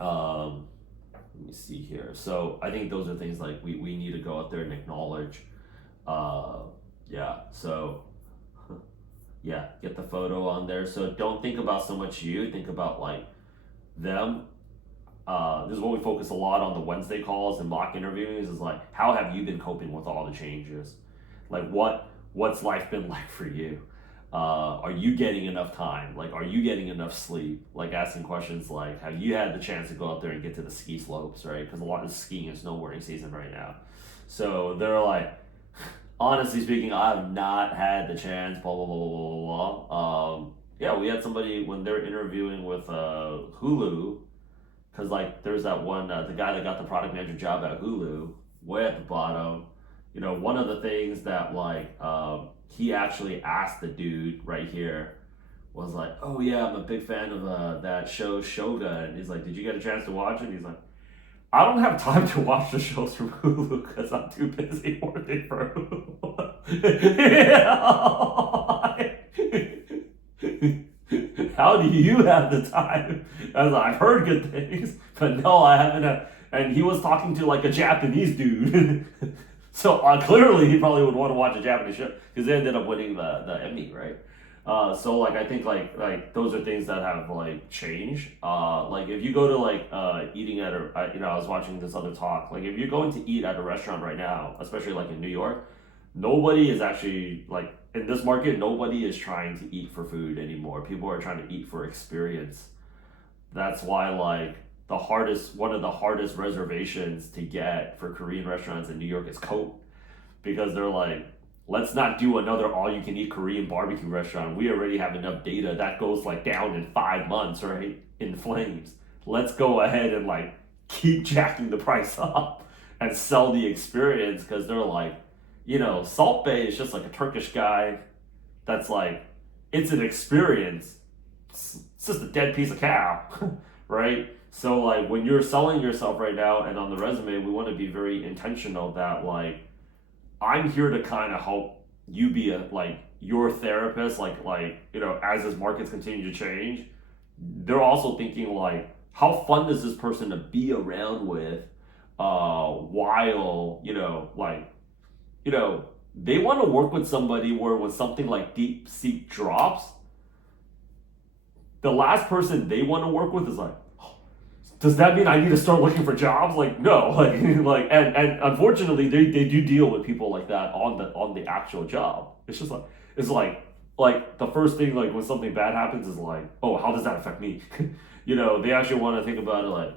Let me see here. So I think those are things like we need to go out there and acknowledge. Yeah, so yeah, get the photo on there. So don't think about so much you, think about like them. This is what we focus a lot on the Wednesday calls and mock interviews, is like, how have you been coping with all the changes? Like, what's life been like for you? Are you getting enough time? Like, are you getting enough sleep? Like, asking questions like, have you had the chance to go out there and get to the ski slopes, right? Because a lot of skiing and snowboarding season right now. So they're like, honestly speaking, I have not had the chance, blah, blah, blah, blah, blah, blah. Yeah, we had somebody when they're interviewing with Hulu, because like there's that one, the guy that got the product manager job at Hulu, way at the bottom. You know, one of the things that like he actually asked the dude right here was like, oh yeah, I'm a big fan of that show Shogun. He's like, did you get a chance to watch it? He's like, I don't have time to watch the shows from Hulu because I'm too busy working for Hulu. How do you have the time? As I've heard good things, but no, I haven't. And he was talking to like a Japanese dude. So clearly he probably would want to watch a Japanese show because they ended up winning the Emmy, right? So like I think like those are things that have like changed. Like if you go to like eating at a, you know, I was watching this other talk. Like if you're going to eat at a restaurant right now, especially like in New York, nobody is actually like in this market. Nobody is trying to eat for food anymore. People are trying to eat for experience. That's why like one of the hardest reservations to get for Korean restaurants in New York is Coke, because they're like, let's not do another all-you-can-eat Korean barbecue restaurant. We already have enough data that goes like down in 5 months, right? In flames. Let's go ahead and like keep jacking the price up and sell the experience, because they're like, you know, Salt Bay is just like a Turkish guy that's like, it's an experience. It's just a dead piece of cow, right? So like when you're selling yourself right now and on the resume, we want to be very intentional that like, I'm here to kind of help you be a like your therapist, like you know, as this markets continue to change. They're also thinking like, how fun is this person to be around with, while you know, like, you know, they want to work with somebody where when something like DeepSeek drops, the last person they want to work with is like, does that mean I need to start looking for jobs? Like, no, like and unfortunately they do deal with people like that on the actual job. It's just like, it's like the first thing, like when something bad happens is like, oh, how does that affect me? You know, they actually want to think about it like,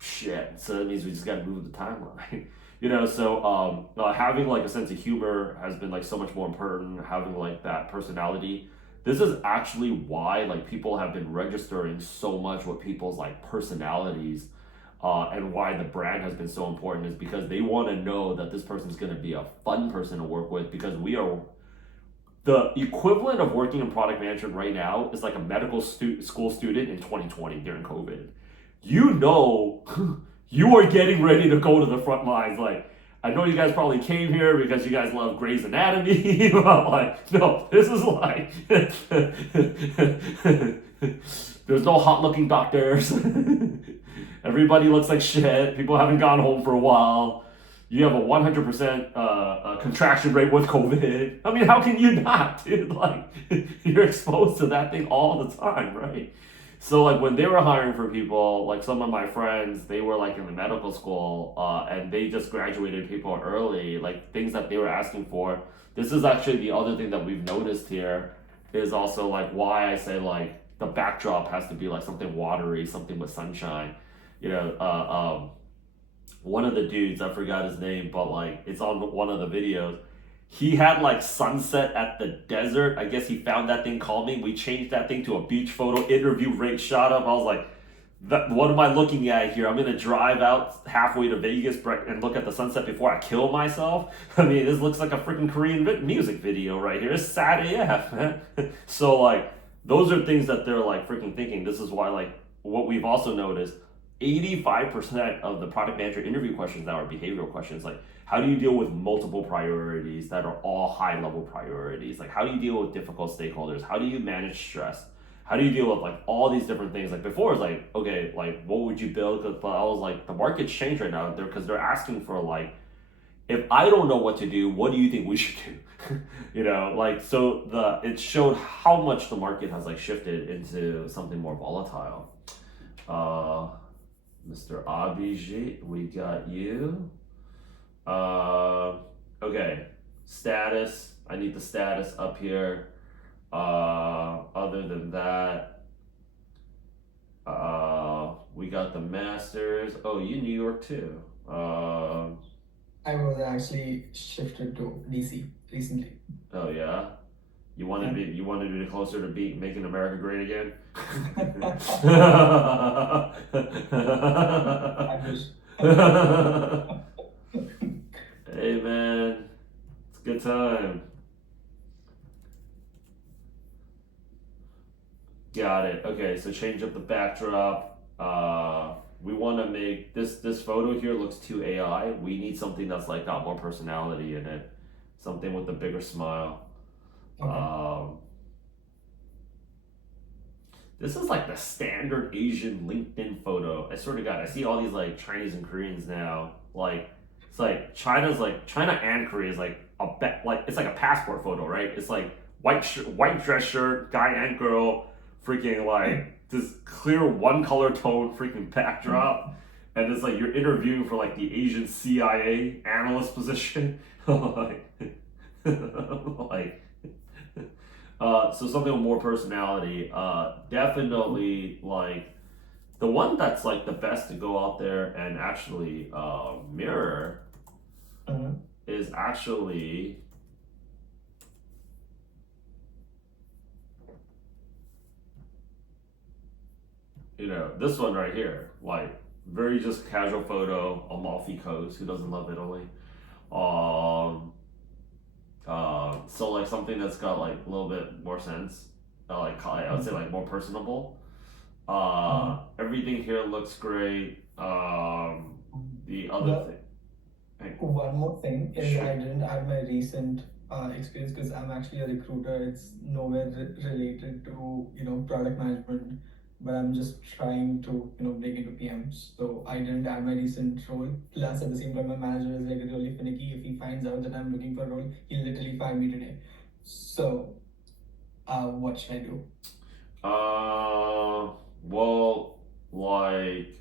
shit, so that means we just got to move the timeline. You know, so having like a sense of humor has been like so much more important. Having like that personality. This is actually why like people have been registering so much with people's like personalities, and why the brand has been so important is because they want to know that this person's going to be a fun person to work with, because we are the equivalent of working in product management right now is like a medical school student in 2020 during COVID. You know, you are getting ready to go to the front lines. Like, I know you guys probably came here because you guys love Grey's Anatomy, but like, no, this is like, there's no hot looking doctors. Everybody looks like shit. People haven't gone home for a while. You have a 100% contraction rate with COVID. I mean, how can you not, dude? Like, you're exposed to that thing all the time, right? So, like, when they were hiring for people, like some of my friends, they were like in the medical school, and they just graduated people early, like things that they were asking for. This is actually the other thing that we've noticed here is also like why I say like the backdrop has to be like something watery, something with sunshine. You know, one of the dudes, I forgot his name, but like it's on one of the videos. He had like sunset at the desert. I guess he found that thing calming. We changed that thing to a beach photo. Interview rate shot up. I was like, what am I looking at here? I'm gonna drive out halfway to Vegas and look at the sunset before I kill myself. I mean, this looks like a freaking Korean music video right here. It's sad AF, man. So like, those are things that they're like freaking thinking. This is why like what we've also noticed. 85% of the product manager interview questions now are behavioral questions. Like, how do you deal with multiple priorities that are all high level priorities? Like, how do you deal with difficult stakeholders? How do you manage stress? How do you deal with like all these different things? Like before it's like, okay, like what would you build? But I was like, the market's changed right now because they're asking for like, if I don't know what to do, what do you think we should do? You know, like, so it showed how much the market has like shifted into something more volatile. Mr. Abhijit, we got you. Okay, status. I need the status up here. Other than that, we got the masters. Oh, you New York too. I was actually shifted to DC recently. Oh yeah. You want to be closer to making America great again. I wish. Hey man, it's a good time. Got it. Okay, so change up the backdrop. We want to make this photo here looks too AI. We need something that's like got more personality in it, something with a bigger smile. Okay. This is like the standard Asian LinkedIn photo. I swear to God, I see all these like Chinese and Koreans now. Like, it's like China and Korea is like it's like a passport photo, right? It's like white dress shirt, guy and girl, freaking like this clear one color tone freaking backdrop, and it's like you're interviewing for like the Asian CIA analyst position. like, like so something with more personality. Definitely like the one that's like the best to go out there and actually mirror Mhm. is actually this one right here, like very just casual photo, Amalfi Coast. Who doesn't love Italy? Um, so like something that's got like a little bit more sense, I would say like more personable. Everything here looks great. The other thing. One more thing is Sure. I didn't add my recent experience because I'm actually a recruiter. It's nowhere related to product management, but I'm just trying to break into PMs. So I didn't add my recent role. Plus, at the same time, my manager is like really finicky. If he finds out that I'm looking for a role, he'll literally fire me today. So, what should I do? Well, like,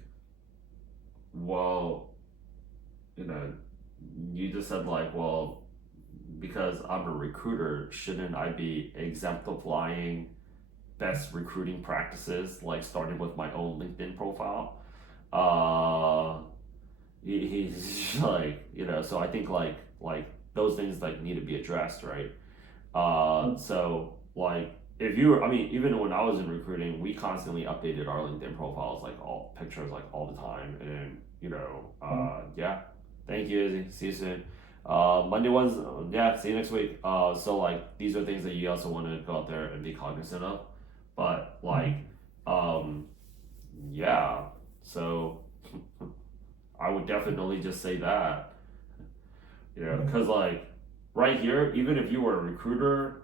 well, you just said like, well, because I'm a recruiter, shouldn't I be exemplifying best recruiting practices, like starting with my own LinkedIn profile? He's like, so I think like those things like need to be addressed, right? So like if you were, I mean, even when I was in recruiting, we constantly updated our LinkedIn profiles, like all pictures, like all the time, and yeah. Thank you, Izzy. See you soon. Monday ones, yeah. See you next week. So like these are things that you also want to go out there and be cognizant of, but like, yeah. So I would definitely just say that, because like right here, even if you were a recruiter,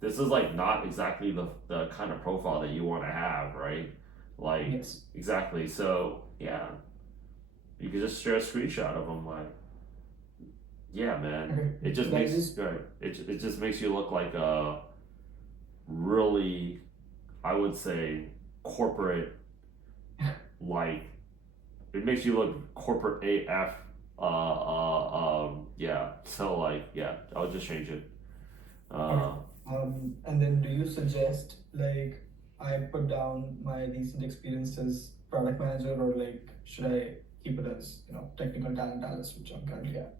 this is like not exactly the kind of profile that you want to have, right? Like, Yes. exactly. So yeah, you could just share a screenshot of them, like, yeah, man. Okay. It just That makes is- right. It just makes you look like a really, I would say, corporate. Like, it makes you look corporate AF. Yeah. So like, yeah, I'll just change it. And then do you suggest like I put down my recent experiences product manager, or like should I keep it as technical talent analyst, which I'm currently at?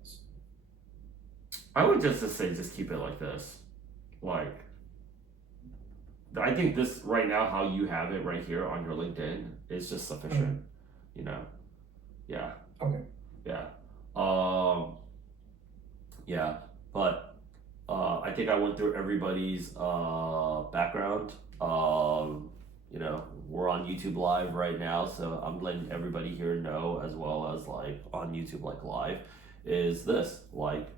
I would just say just keep it like this. Like, I think this right now, how you have it right here on your LinkedIn is just sufficient. Yeah. Okay. Yeah. Yeah. But I think I went through everybody's background. We're on YouTube Live right now, so I'm letting everybody here know, as well as like on YouTube like live, is this like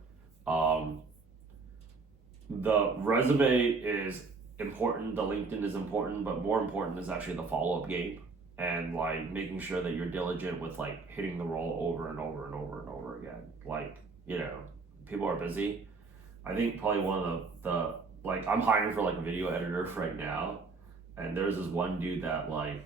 the resume is important, the LinkedIn is important, but more important is actually the follow-up game, and like making sure that you're diligent with like hitting the role over and over and over and over again. Like, people are busy. I think probably one of the like, I'm hiring for like a video editor right now, and there's this one dude that like,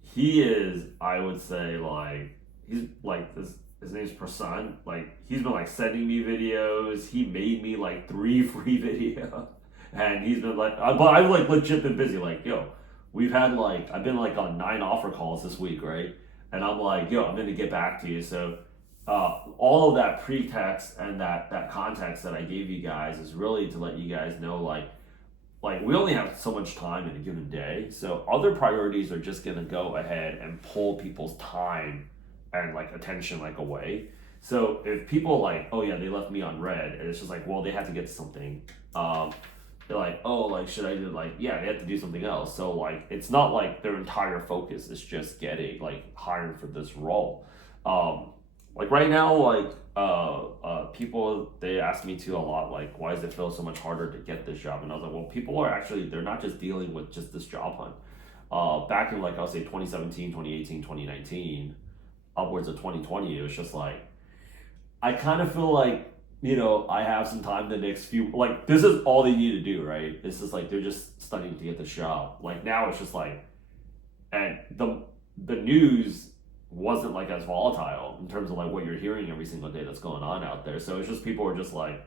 he is, I would say, like, he's like this. His name's Prasan. Like, he's been like sending me videos. He made me like 3 free videos, and he's been like, but I've like legit been busy. Like, yo, I've been like on 9 offer calls this week, right? And I'm like, yo, I'm gonna get back to you. So, all of that pretext and that context that I gave you guys is really to let you guys know, like we only have so much time in a given day, so other priorities are just gonna go ahead and pull people's time and like attention like away. So if people like, oh yeah, they left me on red, and it's just like, well, they had to get something. They're like, oh, like should I do, like, yeah, they have to do something else. So like it's not like their entire focus is just getting like hired for this role. Like right now, like people, they ask me too a lot, like, why does it feel so much harder to get this job? And I was like, well, people are actually, they're not just dealing with just this job hunt. Back in like, I would say 2017, 2018, 2019, upwards of 2020, it was just like, I kind of feel like, I have some time the next few, like, this is all they need to do, right? This is like, they're just studying to get this job. Like now it's just like, and the news wasn't like as volatile in terms of like what you're hearing every single day that's going on out there. So it's just, people are just like,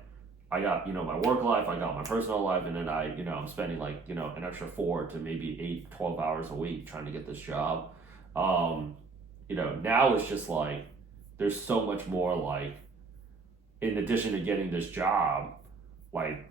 I got, my work life, I got my personal life, and then I'm spending like, an extra 4 to maybe 8, 12 hours a week trying to get this job. Now it's just like, there's so much more, like, in addition to getting this job, like,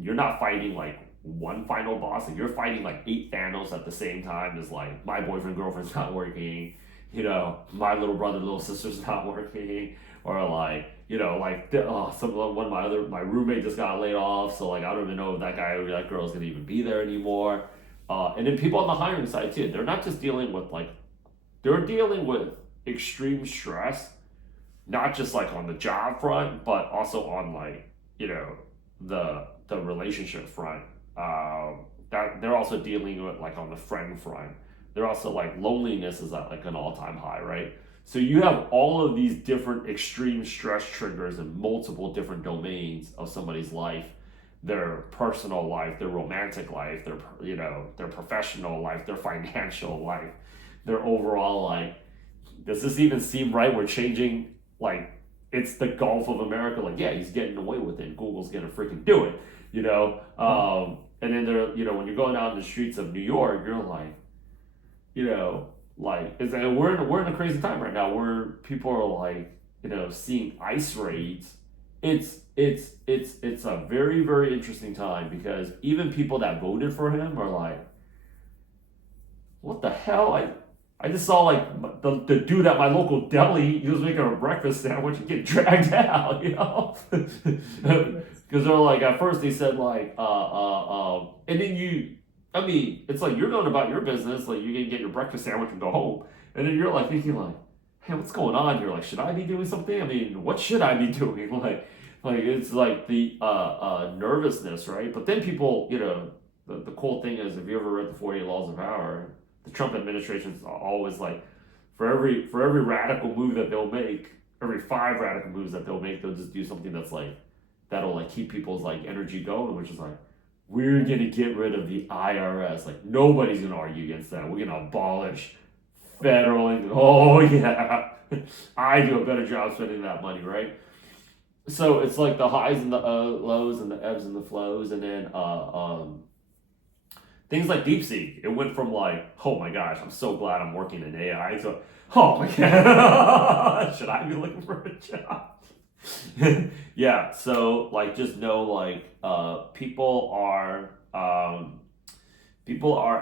you're not fighting like one final boss, and you're fighting like 8 Thanos at the same time. Is like my boyfriend, girlfriend's not working, you know, my little brother, little sister's not working, or like, you know, like one of my roommate just got laid off, so like I don't even know if that guy or that girl is gonna even be there anymore. And then people on the hiring side too, they're not just dealing with like, they're dealing with extreme stress, not just like on the job front, but also on like, you know, the relationship front. That they're also dealing with like on the friend front. They're also like loneliness is at like an all-time high, right? So you have all of these different extreme stress triggers in multiple different domains of somebody's life, their personal life, their romantic life, their, you know, their professional life, their financial life, their overall life. Does this even seem right? We're changing, like, it's the Gulf of America. Like, yeah, he's getting away with it. Google's gonna freaking do it, you know? And then there, you know, when you're going out in the streets of New York, you're like, you know, like, we're in a crazy time right now where people are like, you know, seeing ICE raids. It's a very, very interesting time, because even people that voted for him are like, what the hell? I just saw like the dude at my local deli, he was making a breakfast sandwich and get dragged out, you know? Because they're like, at first they said like, and then I mean, it's like you're going about your business, like you're gonna get your breakfast sandwich and go home. And then you're like thinking like, hey, what's going on here? Like, should I be doing something? I mean, what should I be doing? Like it's like the nervousness, right? But then people, you know, the cool thing is, if you ever read the 48 Laws of Power, the Trump administration's always like, for every radical move that they'll make, every 5 radical moves that they'll make, they'll just do something that's like, that'll like keep people's like energy going, which is like, we're gonna get rid of the IRS. Like, nobody's gonna argue against that. We're gonna abolish federal and oh yeah, I do a better job spending that money, right? So it's like the highs and the lows and the ebbs and the flows, and then things like DeepSeek, it went from like, oh my gosh, I'm so glad I'm working in AI, to, oh my god, should I be looking for a job? Yeah, so like, just know like, people are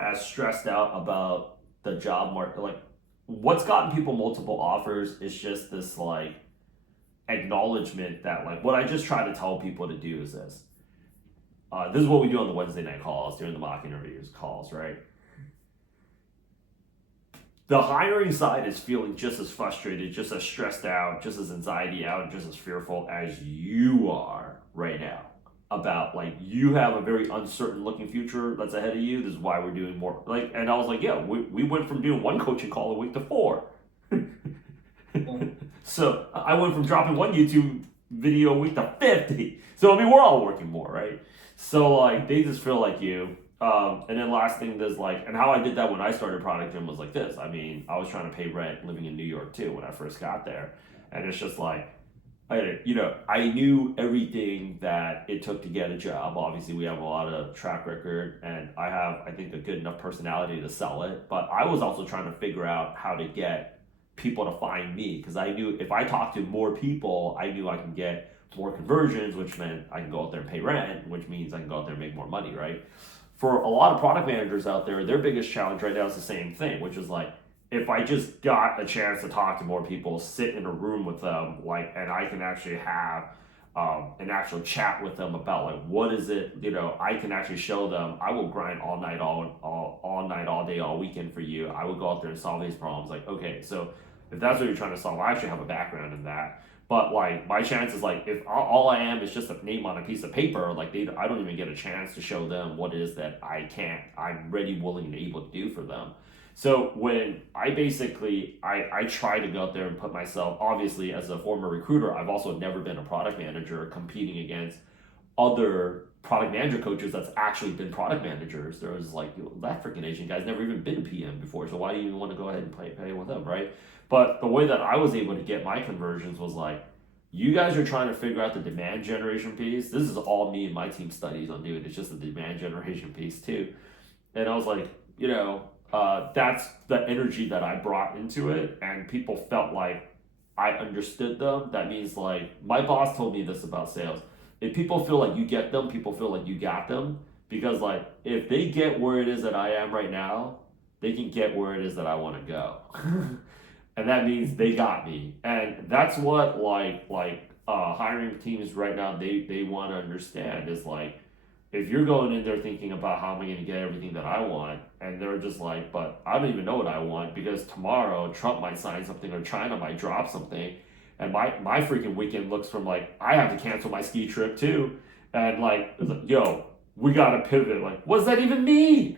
as stressed out about the job market. Like, what's gotten people multiple offers is just this like acknowledgement that like, what I just try to tell people to do is this. This is what we do on the Wednesday night calls, during the mock interviews calls, right? The hiring side is feeling just as frustrated, just as stressed out, just as anxiety out, and just as fearful as you are right now about like, you have a very uncertain looking future that's ahead of you. This is why we're doing more. Like, and I was like, yeah, we went from doing 1 coaching call a week to 4. So I went from dropping 1 YouTube video a week to 50. So I mean, we're all working more, right? So like, they just feel like you. And then last thing, there's like, and how I did that when I started Product Gym was like this. I mean, I was trying to pay rent living in New York too when I first got there. And it's just like, I knew everything that it took to get a job. Obviously, we have a lot of track record, and I have, I think, a good enough personality to sell it. But I was also trying to figure out how to get people to find me, because I knew if I talked to more people, I knew I can get more conversions, which meant I can go out there and pay rent, which means I can go out there and make more money, right? For a lot of product managers out there, their biggest challenge right now is the same thing, which is like, if I just got a chance to talk to more people, sit in a room with them, like, and I can actually have an actual chat with them about like, what is it, you know, I can actually show them. I will grind all night, all night, all day, all weekend for you. I would go out there and solve these problems. Like, okay, so if that's what you're trying to solve, I actually have a background in that. But like, my chance is like, if all I am is just a name on a piece of paper, like I don't even get a chance to show them what it is that I'm ready, willing, and able to do for them. So when I basically, I try to go out there and put myself, obviously as a former recruiter, I've also never been a product manager competing against other product manager coaches that's actually been product managers. There was like, that freaking Asian guy's never even been a PM before, so why do you even want to go ahead and pay with them, right? But the way that I was able to get my conversions was like, you guys are trying to figure out the demand generation piece. This is all me and my team studies on doing. It's just the demand generation piece too. And I was like, you know, that's the energy that I brought into it, and people felt like I understood them. That means like, my boss told me this about sales. If people feel like you get them, people feel like you got them, because like if they get where it is that I am right now, they can get where it is that I want to go. And that means they got me. And that's what hiring teams right now they want to understand is like, if you're going in there thinking about how am I going to get everything that I want, and they're just like, but I don't even know what I want because tomorrow Trump might sign something or China might drop something, and my freaking weekend looks from like I have to cancel my ski trip too, and like it's like, yo, we got to pivot. Like, what does that even mean?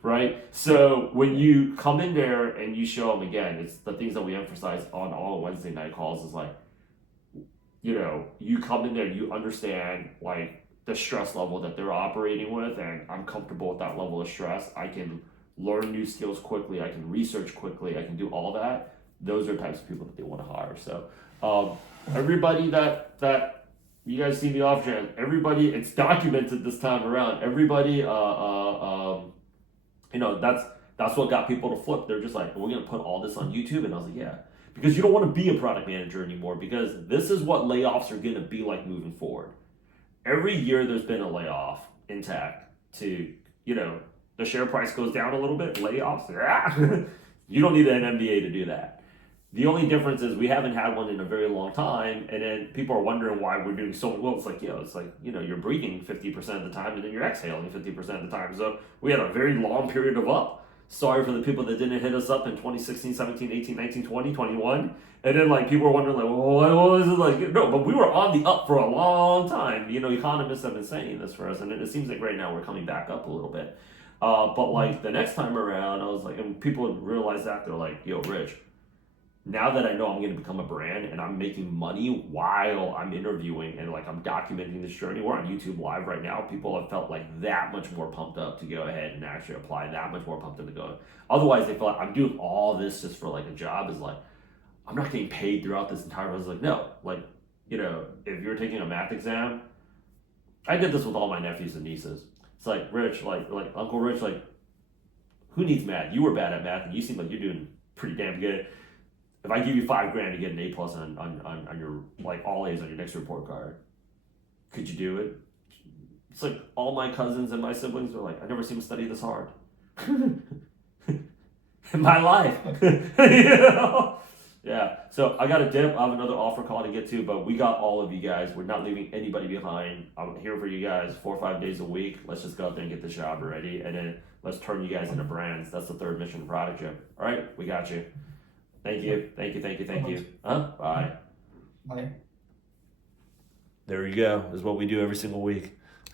Right? So when you come in there and you show them again, it's the things that we emphasize on all Wednesday night calls is like, you know, you come in there and you understand like the stress level that they're operating with, and I'm comfortable with that level of stress. I can learn new skills quickly. I can research quickly. I can do all that. Those are types of people that they want to hire. So everybody that you guys see the off chance, everybody, it's documented this time around. Everybody, you know, that's what got people to flip. They're just like, we're gonna put all this on YouTube, and I was like, yeah, because you don't want to be a product manager anymore, because this is what layoffs are gonna be like moving forward. Every year there's been a layoff in tech to, you know, the share price goes down a little bit, layoffs, you don't need an MBA to do that. The only difference is we haven't had one in a very long time, and then people are wondering why we're doing so well. It's like, you know, you're breathing 50% of the time, and then you're exhaling 50% of the time. So we had a very long period of up. Sorry for the people that didn't hit us up in 2016, 17, 18, 19, 20, 21. And then like people were wondering like, well, what was it like? No, but we were on the up for a long time. You know, economists have been saying this for us, and it seems like right now we're coming back up a little bit. But like the next time around, I was like, and people realize that they're like, yo, Rich, now that I know I'm going to become a brand and I'm making money while I'm interviewing and like I'm documenting this journey, we're on YouTube live right now. People have felt like that much more pumped up to go ahead and actually apply, that much more pumped up to go. Otherwise, they feel like I'm doing all this just for like a job. Is like, I'm not getting paid throughout this entire process. Like, no, like, you know, if you're taking a math exam, I did this with all my nephews and nieces. It's like, Rich, like Uncle Rich, like, who needs math? You were bad at math and you seem like you're doing pretty damn good. If I give you $5,000 to get an A+ on your like all A's on your next report card, could you do it? It's like all my cousins and my siblings are like, I never seen them study this hard in my life. You know? Yeah. So I got a dip. I have another offer call to get to, but we got all of you guys. We're not leaving anybody behind. I'm here for you guys 4 or 5 days a week. Let's just go out there and get the job ready, and then let's turn you guys into brands. That's the third mission of Product Gym. All right, we got you. Thank you. Bye. Bye. There you go. This is what we do every single week.